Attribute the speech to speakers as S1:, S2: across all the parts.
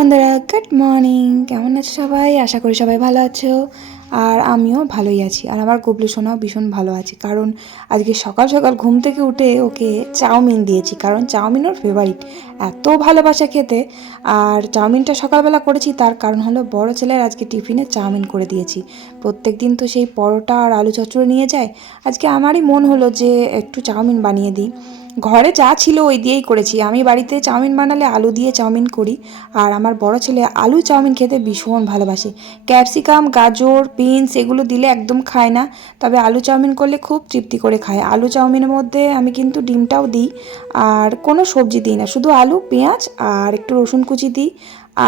S1: Good morning কেমন আছো সবাই? আশা করি সবাই ভালো আছো। আর আমিও ভালোই আছি। আর আমার গুবলু সোনাও ভীষণ ভালো আছে। কারণ আজকে সকাল সকাল ঘুম থেকে উঠে ওকে চাউমিন দিয়েছি। কারণ চাউমিন ওর ফেভারিট এত ভালোবাসা খেতে। আর চাউমিনটা সকালবেলা করেছি, তার কারণ হলো বড় ছেলের আজকে টিফিনে চাউমিন করে দিয়েছি। প্রত্যেক দিন তো সেই পরোটা আর আলু চচ্চড়ি নিয়ে যায়। আজকে আমারই মন হলো যে একটু চাউমিন বানিয়ে দিই। ঘরে যা ছিল ওই দিয়েই করেছি। আমি বাড়িতে চাউমিন বানালে আলু দিয়ে চাউমিন করি আর আমার বড় ছেলে আলু চাউমিন খেতে ভীষণ ভালোবাসে। ক্যাপসিকাম, গাজর, বিনস এগুলো দিলে একদম খায় না, তবে আলু চাউমিন করলে খুব তৃপ্তি করে খায়। আলু চাউমিনের মধ্যে আমি কিন্তু ডিমটাও দিই আর কোনো সবজি দিই না, শুধু আলু, পেঁয়াজ আর একটু রসুন কুচি দিই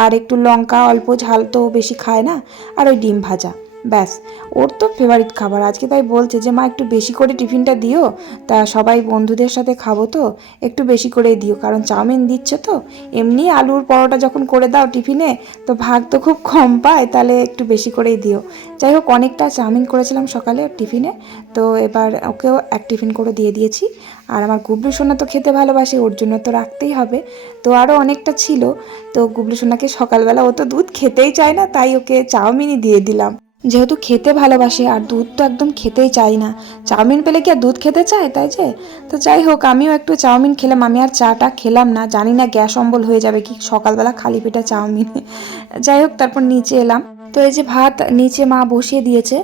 S1: আর একটু লঙ্কা, অল্প ঝাল তো বেশি খায় না, আর ওই ডিম ভাজা। ব্যাস, ওর তো ফেভারিট খাবার। আজকে তাই বলছে যে, মা, একটু বেশি করে টিফিনটা দিও। তা সবাই বন্ধুদের সাথে খাব তো, একটু বেশি করেই দিও। কারণ চাউমিন দিচ্ছ তো। এমনি আলুর পরোটা যখন করে দাও টিফিনে, তো ভাগ তো খুব কম পায়, তাহলে একটু বেশি করেই দিও। যাই হোক, অনেকটা চাউমিন করেছিলাম সকালে টিফিনে। তো এবার ওকেও এক টিফিন করে দিয়ে দিয়েছি। আর আমার গুবলু সোনা তো খেতে ভালোবাসে, ওর জন্য তো রাখতেই হবে। তো আরও অনেকটা ছিল। তো গুবলু সোনাকে সকালবেলা ও তো দুধ খেতেই চায় না, তাই ওকে চাউমিনই দিয়ে দিলাম। যেহেতু খেতে ভালোবাসে আর দুধ তো একদম খেতেই চাই না। চাউমিন পেলে কি আর দুধ খেতে চায় তাই যে? তো যাই হোক, আমিও একটু চাউমিন খেলাম। আমি আর চাটা খেলাম না, জানি না গ্যাস অম্বল হয়ে যাবে কি সকালবেলা খালি পেটা চাউমিন। যাই হোক, তারপর নিচে এলাম। তো এই যে ভাত নিচে মা বসিয়ে দিয়েছে,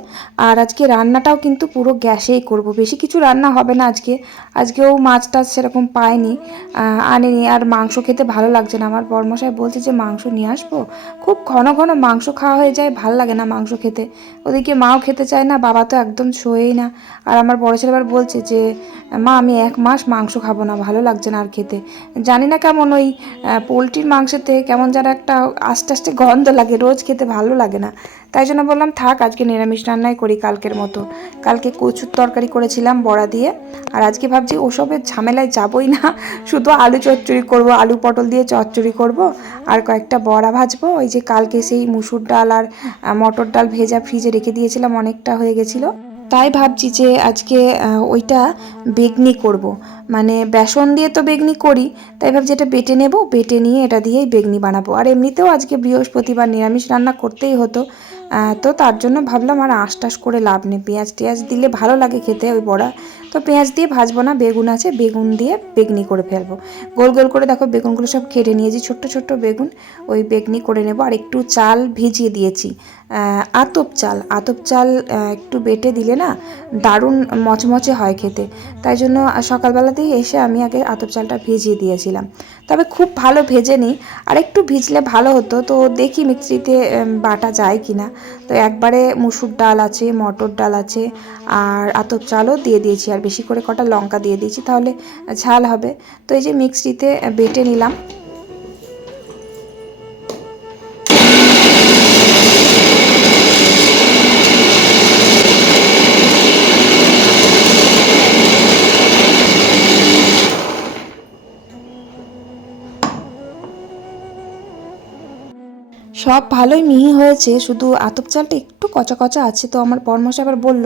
S1: আর আজকে রান্নাটাও কিন্তু পুরো গ্যাসেই করব। বেশি কিছু রান্না হবে না আজকে। আজকেও মাছ টাছ সেরকম পায়নি আনিনি। আর মাংস খেতে ভালো লাগছে না। আমার বরমশাই বলছে যে, মাংস নিয়ে আসব? খুব ঘন ঘন মাংস খাওয়া হয়ে যায়, ভালো লাগে না মাংস খেতে। ওদিকে মাও খেতে চায় না, বাবা তো একদম শোয়েই না। আর আমার বড় ছেলে এবার বলছে যে, মা, আমি এক মাস মাংস খাব না, ভালো লাগছে না আর খেতে। জানি না কেমন ওই পোলট্রির মাংসেতে কেমন যেন একটা আস্তে আস্তে গন্ধ লাগে, রোজ খেতে ভালো লাগে না। তাই জন্য বললাম, থাক, আজকে নিরামিষ রান্নাই করি কালকের মতো। কালকে কচুর তরকারি করেছিলাম বড়া দিয়ে। আর আজকে ভাবছি, ওসবের ঝামেলায় যাবই না। শুধু আলু চচ্চড়ি করব, আলু পটল দিয়ে চচ্চড়ি করব, আর কয়েকটা বড়া ভাজবো। ওই যে কালকে সেই মুসুর ডাল আর মটর ডাল ভেজা ফ্রিজে রেখে দিয়েছিলাম, অনেকটা হয়ে গেছিল। তাই ভাবছি যে আজকে ওইটা বেগনি করব। মানে বেসন দিয়ে তো বেগনি করি, তাই ভাবছি এটা বেটে নেব, বেটে নিয়ে এটা দিয়েই বেগনি বানাবো আর এমনিতেও আজকে বৃহস্পতিবার নিরামিষ রান্না করতেই হতো তো তার জন্য ভাবলাম আর আশ টাশ করে লাভ নেই। পেঁয়াজ টেঁয়াজ দিলে ভালো লাগে খেতে ওই বড়া। তো পেঁয়াজ দিয়ে ভাজবো না, বেগুন আছে, বেগুন দিয়ে বেগনি করে ফেলব। গোল গোল করে দেখো বেগুনগুলো সব কেটে নিয়েছি, ছোট্ট ছোট্ট বেগুন, ওই বেগনি করে নেব। আর একটু চাল ভিজিয়ে দিয়েছি আতপ চাল। আতপ চাল একটু বেটে দিলে না দারুণ মচমচে হয় খেতে। তাই জন্য সকালবেলাতেই এসে আমি আগে আতপ চালটা ভিজিয়ে দিয়েছিলাম। তবে খুব ভালো ভেজে নিই। আর একটু ভিজলে ভালো হতো। তো দেখি মিক্সিতে বাটা যায় কি না তো একবারে মুসুর ডাল আছে, মটর ডাল আছে, আর আতপ চালও দিয়ে দিয়েছি। আর বেশি করে কটা লঙ্কা দিয়ে দিয়েছি, তাহলে ঝাল হবে। তো এই যে মিক্সিতে বেটে নিলাম। সব ভালোই মিহি হয়েছে, শুধু আতপ চালটা একটু কচা কচা আছে তো আমার পরমশাই আবার বলল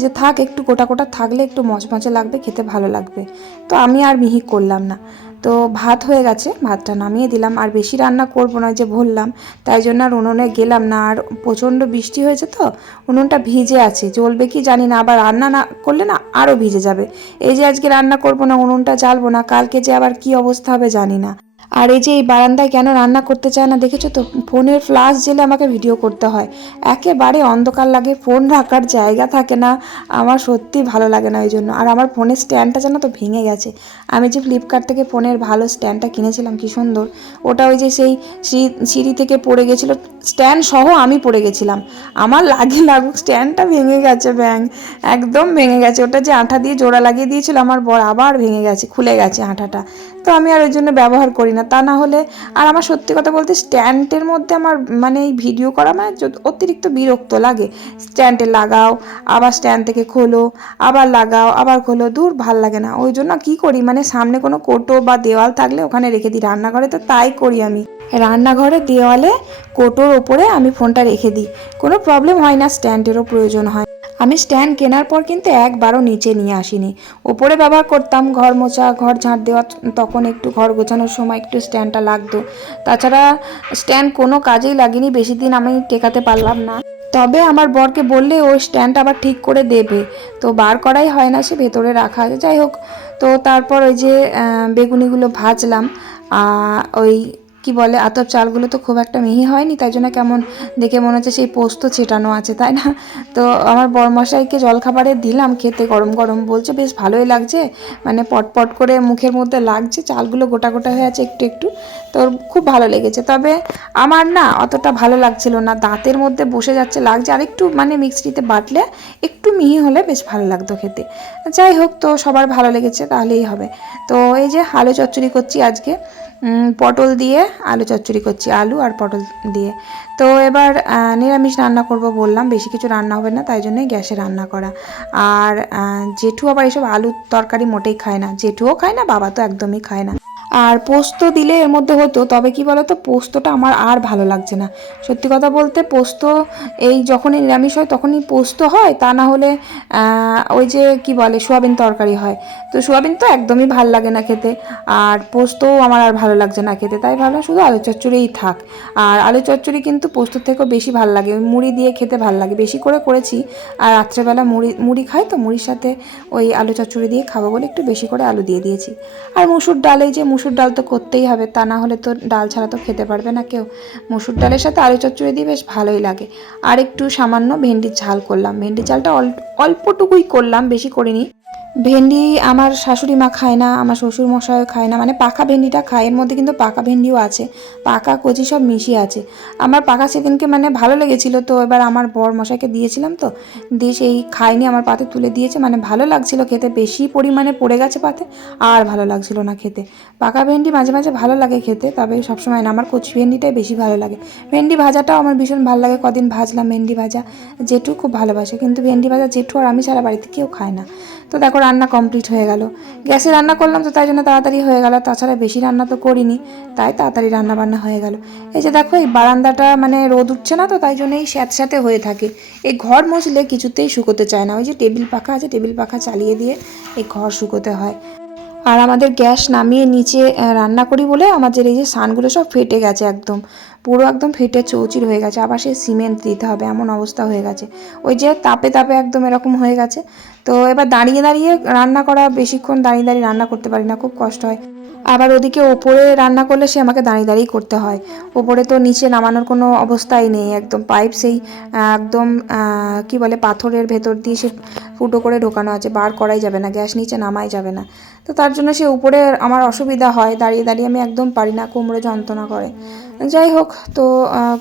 S1: যে থাক, একটু গোটা গোটা থাকলে একটু মচমচে লাগবে, খেতে ভালো লাগবে। তো আমি আর মিহি করলাম না। তো ভাত হয়ে গেছে, ভাতটা নামিয়ে দিলাম। আর বেশি রান্না করব না যে বললাম, তাই জন্য আর উনুনে গেলাম না। আর প্রচণ্ড বৃষ্টি হয়েছে তো, উনুনটা ভিজে আছে। জ্বলবে কি জানি না, আবার রান্না না করলে না আরও ভিজে যাবে। এই যে আজকে রান্না করব না, উনুনটা জ্বালবো না, কালকে যে আবার কি অবস্থা হবে জানি না। আর এই যে এই বারান্দায় কেন রান্না করতে চায় না দেখেছ তো? ফোনের ফ্লাশ জেলে আমাকে ভিডিও করতে হয়। একেবারে অন্ধকার লাগে, ফোন রাখার জায়গা থাকে না। আমার সত্যি ভালো লাগে না ওই জন্য আর আমার ফোনের স্ট্যান্ডটা যেন তো ভেঙে গেছে। আমি যে ফ্লিপকার্ট থেকে ফোনের ভালো স্ট্যান্ডটা কিনেছিলাম, কি সুন্দর। ওটা ওই যে সেই সিঁড়ি- থেকে পড়ে গেছিল, স্ট্যান্ড সহ আমি পড়ে গেছিলাম। আমার লাগে লাগুক, স্ট্যান্ডটা ভেঙে গেছে, ব্যাং। একদম ভেঙে গেছে। ওটা যে আঠা দিয়ে জোড়া লাগিয়ে দিয়েছিল, আমার বর আবার ভেঙে গেছে, খুলে গেছে আঠাটা। তো আমি আর ওই জন্য ব্যবহার করি না। তা না হলে আর আমার সত্যি কথা বলতে স্ট্যান্ডের মধ্যে আমার মানে এই ভিডিও করা মানে অতিরিক্ত বিরক্ত লাগে। স্ট্যান্ডে লাগাও, আবার স্ট্যান্ড থেকে খোলো, আবার লাগাও, আবার খোলো, দূর ভালো লাগে না। ওই জন্য কি করি? মানে সামনে কোনো কোটো বা দেওয়াল থাকলে ওখানে রেখে দিই। রান্নাঘরে তো তাই করি আমি। রান্নাঘরের দেওয়ালে কোটোর ওপরে আমি ফোনটা রেখে দিই। কোনো প্রবলেম হয় না, স্ট্যান্ডেরও প্রয়োজন হয়। আমি স্ট্যান্ড কেনার পর কিন্তু একবারও নিচে নিয়ে আসিনি। ওপরে ব্যবহার করতাম, ঘর মোছা, ঘর ঝাঁট দেওয়া, তখন একটু ঘর গোছানোর সময় একটু স্ট্যান্ডটা লাগতো। তাছাড়া স্ট্যান্ড কোনো কাজেই লাগেনি, বেশি দিন আমি টেকাতে পারলাম না। তবে আমার বরকে বললে ওই স্ট্যান্ড আবার ঠিক করে দেবে। তো বার করাই হয় না, সে ভেতরে রাখা যাই হোক, তো তারপর ওই যে বেগুনিগুলো ভাজলাম ওই কি বলে, আতপ চালগুলো তো খুব একটা মিহি হয়নি, তাই জন্য কেমন দেখে মনে হচ্ছে সেই পোস্ত ছেটানো আছে, তাই না? তো আমার বরমশাইকে জলখাবারে দিলাম, খেতে গরম গরম বলছে, বেশ ভালোই লাগছে। মানে পটপট করে মুখের মধ্যে লাগছে, চালগুলো গোটা গোটা হয়ে আছে একটু একটু। তো খুব ভালো লেগেছে। তবে আমার না অতটা ভালো লাগছিল না, দাঁতের মধ্যে বসে যাচ্ছে, লাগছে আর একটু মানে মিক্সিতে বাটলে একটু মিহি হলে বেশ ভালো লাগতো খেতে। যাই হোক, তো সবার ভালো লেগেছে, তাহলেই হবে। তো এই যে আলু চচ্চড়ি করছি আজকে পটল দিয়ে আলু চচ্চড়ি করছি, আলু আর পটল দিয়ে। তো এবার নিরামিষ রান্না করব বললাম, বেশি কিছু রান্না হবে না, তাই জন্যই গ্যাসে রান্না করা। আর জেঠু আবার এসব আলুর তরকারি মোটেই খায় না। জেঠুও খায় না, বাবা তো একদমই খায় না। আর পোস্ত দিলে এর মধ্যে হতো, তবে কি বলতো, পোস্তটা আমার আর ভালো লাগছে না। সত্যি কথা বলতে পোস্ত, এই যখনই নিরামিষ হয়, তখনই পোস্ত হয়, তা না হলে ওই যে কি বলে, সোয়াবিন তরকারি হয়। তো সোয়াবিন তো একদমই ভালো লাগে না খেতে, আর পোস্তও আমার আর ভালো লাগছে না খেতে, তাই ভাবলাম শুধু আলু চচ্চড়িই থাক। আর আলু চচ্চড়ি কিন্তু পোস্তর থেকেও বেশি ভালো লাগে মুড়ি দিয়ে খেতে ভালো লাগে, বেশি করে করেছি, আর রাত্রেবেলা মুড়ি মুড়ি খাই তো, মুড়ির সাথে ওই আলু চচ্চড়ি দিয়ে খাব বলে একটু বেশি করে আলু দিয়ে দিয়েছি। আর মুসুর ডাল যে মুসুর ডাল তো করতেই হবে, তা না হলে তো ডাল ছাড়া তো খেতে পারবে না কেউ। মসুর ডালের সাথে আলু চচ্চড়ি দিয়ে বেশ ভালোই লাগে। আর একটু সামান্য ভেন্ডির ঝাল করলাম। ভেন্ডির ঝালটা অল্প অল্পটুকুই করলাম, বেশি করিনি। ভেন্ডি আমার শাশুড়ি মা খায় না, আমার শ্বশুর মশাইও খায় না মানে পাকা ভেন্ডিটা খায়। এর মধ্যে কিন্তু পাকা ভেন্ডিও আছে, পাকা কচি সব মিশিয়ে আছে। আমার পাকা সেদিনকে মানে ভালো লেগেছিল তো, এবার আমার বর মশাইকে দিয়েছিলাম তো, দিয়ে সেই খায়নি, আমার পাতে তুলে দিয়েছে মানে ভালো লাগছিল খেতে, বেশি পরিমাণে পড়ে গেছে পাতে, আর ভালো লাগছিল না খেতে। পাকা ভেন্ডি মাঝে মাঝে ভালো লাগে খেতে, তবে সবসময় না, আমার কচি ভেন্ডিটাই বেশি ভালো লাগে। ভেন্ডি ভাজাটাও আমার ভীষণ ভালো লাগে, কদিন ভাজলাম ভেন্ডি ভাজা, জেঠু খুব ভালোবাসে, কিন্তু ভেন্ডি ভাজা জেঠু আর আমি সারা বাড়িতে কেউ খায় না। তো দেখো রান্না কমপ্লিট হয়ে গেল। গ্যাসে রান্না করলাম তো তাই জন্য তাড়াতাড়ি হয়ে গেল, তাছাড়া বেশি রান্না তো করিনি, তাই তাড়াতাড়ি রান্না বান্না হয়ে গেল। এই যে দেখো, এই বারান্দাটা মানে রোদ উঠছে না তো, তাই জন্য এই স্যাঁত স্যাঁতে হয়ে থাকে। এই ঘর মুছলে কিছুতেই শুকোতে চায় না, ওই যে টেবিল পাখা আছে, টেবিল পাখা চালিয়ে দিয়ে এই ঘর শুকোতে হয়। আর আমাদের গ্যাস নামিয়ে নিচে রান্না করি বলে আমাদের এই যে সানগুলো সব ফেটে গেছে একদম। পুরো একদম ফেটে চৌচির হয়ে গেছে। আবার সে সিমেন্ট দিতে হবে, এমন অবস্থা হয়ে গেছে। ওই যে তাপে তাপে একদম এরকম হয়ে গেছে। তো এবার দাঁড়িয়ে দাঁড়িয়ে রান্না করা, বেশিক্ষণ দাঁড়িয়ে দাঁড়িয়ে রান্না করতে পারি না, খুব কষ্ট হয়। আবার ওদিকে ওপরে রান্না করলে সে আমাকে দাঁড়িয়ে দাঁড়িয়ে করতে হয়। ওপরে তো নিচে নামানোর কোনো অবস্থাই নেই। একদম পাইপ সেই একদম কি বলে, পাথরের ভেতর দিয়ে সে ফুটো করে ঢোকানো আছে। বার করাই যাবে না, গ্যাস নিচে নামাই যাবে না। তো তার জন্য সে উপরে আমার অসুবিধা হয়, দাঁড়িয়ে দাঁড়িয়ে আমি একদম পারি না কোমরে যন্ত্রণা করে। যাই হোক, তো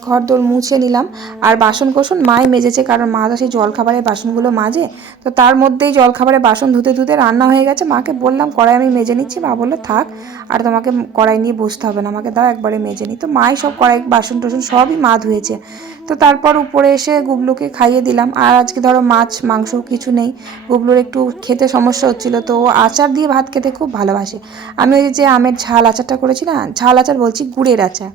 S1: ঘর দোর মুছে নিলাম। আর বাসন কোসন মাই মেজেছে, কারণ মা তো সেই জলখাবারের বাসনগুলো মাজে। তো তার মধ্যেই জলখাবারের বাসন ধুতে ধুতে রান্না হয়ে গেছে। মাকে বললাম, কড়াই আমি মেজে নিচ্ছি। মা বলল, থাক আর তোমাকে কড়াই নিয়ে বসতে হবে না। আমাকে দাও, একবারে মেজে নিই। তো মাই সব কড়াই বাসন টাসন সবই মা ধুয়েছে তো তারপর উপরে এসে গুবলুকে খাইয়ে দিলাম। আর আজকে ধরো মাছ, মাংস কিছু নেই। গুবলুর একটু খেতে সমস্যা হচ্ছিল, তো ও আচার দিয়ে ভাত খেতে খুব ভালোবাসে। আমি ওই যে আমের ঝাল আচারটা করেছি না, ঝাল আচার বলছি গুড়ের আচার।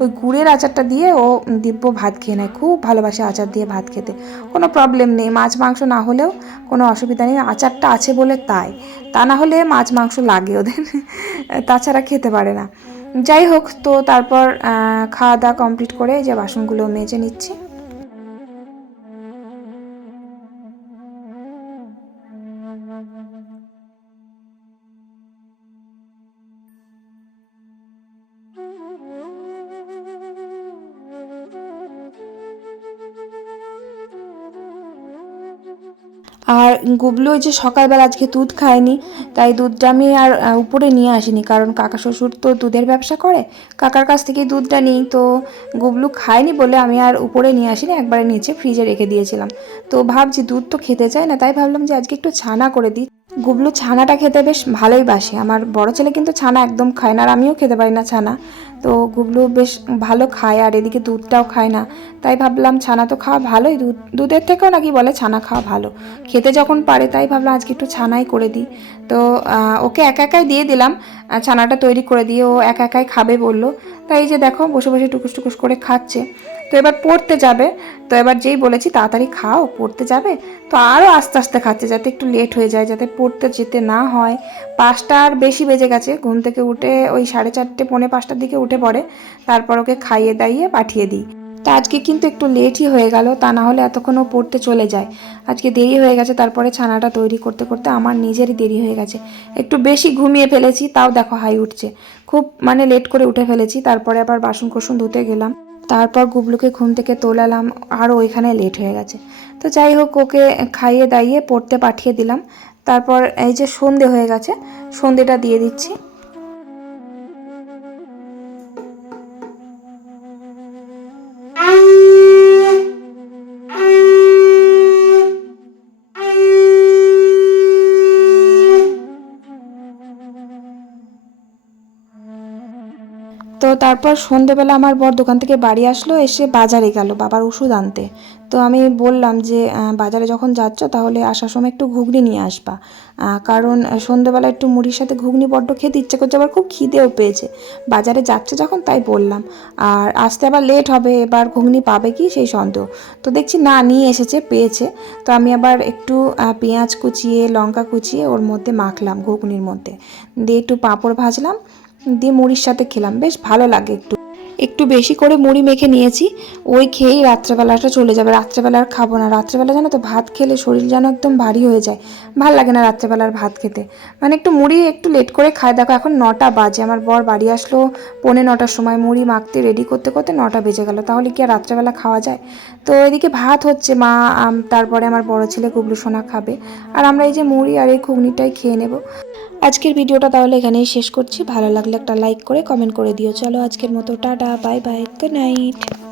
S1: ওই গুড়ের আচারটা দিয়ে ও দিব্য ভাত খেয়ে নেয়, খুব ভালোবাসে আচার দিয়ে ভাত খেতে। কোনো প্রবলেম নেই, মাছ, মাংস না হলেও কোনো অসুবিধা নেই, আচারটা আছে বলে তাই। তা না হলে মাছ, মাংস লাগে ওদের, তাছাড়া খেতে পারে না। যাই হোক তো তারপর খাওয়া দাওয়া কমপ্লিট করে যে বাসনগুলো মেজে নিচ্ছি। গুবলু ওই যে সকালবেলা আজকে দুধ খায়নি, তাই দুধটা আমি আর উপরে নিয়ে আসিনি, কারণ কাকা শ্বশুর তো দুধের ব্যবসা করে, কাকার কাছ থেকে দুধটা নিই, তো গুবলু খায়নি বলে আমি আর উপরে নিয়ে আসিনি, একবারে নিচে ফ্রিজে রেখে দিয়েছিলাম। তো ভাবছি দুধ তো খেতে চায় না, তাই ভাবলাম যে আজকে একটু ছানা করে দিই। গুবলু ছানাটা খেতে বেশ ভালোই বাসে। আমার বড় ছেলে কিন্তু ছানা একদম খায় না আর আমিও খেতে পারি না ছানা। তো গুবলু বেশ ভালো খায় আর এদিকে দুধটাও খায় না। তাই ভাবলাম ছানা তো খাওয়া ভালোই, দুধ, দুধের থেকেও নাকি বলে ছানা খাওয়া ভালো। খেতে যখন পারে তাই ভাবলাম আজকে একটু ছানাই করে দিই। তো ওকে একা একাই দিয়ে দিলাম। ছানাটা তৈরি করে দিয়ে ও একা একাই খাবে বলল। তাই যে দেখো বসে বসে টুকুস টুকুস করে খাচ্ছে। তো এবার পড়তে যাবে। তো এবার যেই বলেছি, তাড়াতাড়ি খাও, পড়তে যাবে। তো আরও আস্তে আস্তে খাচ্ছে যাতে একটু লেট হয়ে যায়, যাতে পড়তে যেতে না হয়। পাঁচটা আর বেশি বেজে গেছে, ঘুম থেকে উঠে ওই সাড়ে চারটে, পৌনে পাঁচটার দিকে উঠে পড়ে। তারপর ওকে খাইয়ে দাইয়ে পাঠিয়ে দিই। তা আজকে কিন্তু একটু লেটই হয়ে গেল, তা না হলে এতক্ষণ ও পড়তে চলে যায়। আজকে দেরি হয়ে গেছে, তারপরে ছানাটা তৈরি করতে করতে আমার নিজেরই দেরি হয়ে গেছে। একটু বেশি ঘুমিয়ে ফেলেছি, তাও দেখো হাই উঠছে। খুব মানে লেট করে উঠে ফেলেছি, তারপরে আবার বাসন কোসন ধুতে গেলাম। তারপর গুবলুকে ঘুম থেকে তোলালাম, আর ওইখানে লেট হয়ে গেছে। তো যাই হোক, ওকে খাইয়ে দাইয়ে পড়তে পাঠিয়ে দিলাম। তারপর এই যে সন্ধে হয়ে গেছে, সন্ধেটা দিয়ে দিচ্ছি। তো তারপর সন্ধেবেলা আমার বর দোকান থেকে বাড়ি আসলো, এসে বাজারে গেল বাবার ওষুধ আনতে। তো আমি বললাম যে বাজারে যখন যাচ্ছ তাহলে আসার সময় একটু ঘুগনি নিয়ে আসবা। কারণ সন্ধেবেলা একটু মুড়ির সাথে ঘুগনি বড্ড খেতে ইচ্ছে করছে, আবার খুব খিদেও পেয়েছে। বাজারে যাচ্ছে যখন তাই বললাম। আর আসতে আবার লেট হবে, এবার ঘুগনি পাবে কি সেই সন্দেহ। তো দেখছি না, নিয়ে এসেছে, পেয়েছে। তো আমি আবার একটু পেঁয়াজ কুচিয়ে, লঙ্কা কুচিয়ে ওর মধ্যে মাখলাম ঘুগনির মধ্যে। দিয়ে একটু পাঁপড় ভাজলাম। দিয়ে মুড়ির সাথে খেলাম। বেশ ভালো লাগে একটু। একটু বেশি করে মুড়ি মেখে নিয়েছি। ওই খেয়েই রাত্রেবেলাটা চলে যাবে। রাত্রেবেলা আর খাব না। রাত্রেবেলা জানো তো, ভাত খেলে শরীর যেন একদম ভারী হয়ে যায়। ভালো লাগে না রাত্রেবেলার ভাত খেতে। মানে একটু মুড়ি একটু লেট করে খায় দেখো, এখন নটা বাজে। আমার বর বাড়ি আসলো পৌনে নটার সময়। মুড়ি মাখতে রেডি করতে করতে নটা বেজে গেল। তাহলে কি আর রাত্রেবেলা খাওয়া যায়? তো এদিকে ভাত হচ্ছে। মা তারপরে আমার বড় ছেলে গুবলু সোনা খাবে। আর আমরা এই যে মুড়ি আর এই ঘুগনিটাই খেয়ে নেব। আজকের ভিডিওটা তাহলে এখানেই শেষ করছি। ভালো লাগলে একটা লাইক করে কমেন্ট করে দিও। চলো আজকের মতো, tata. bye bye. Good night.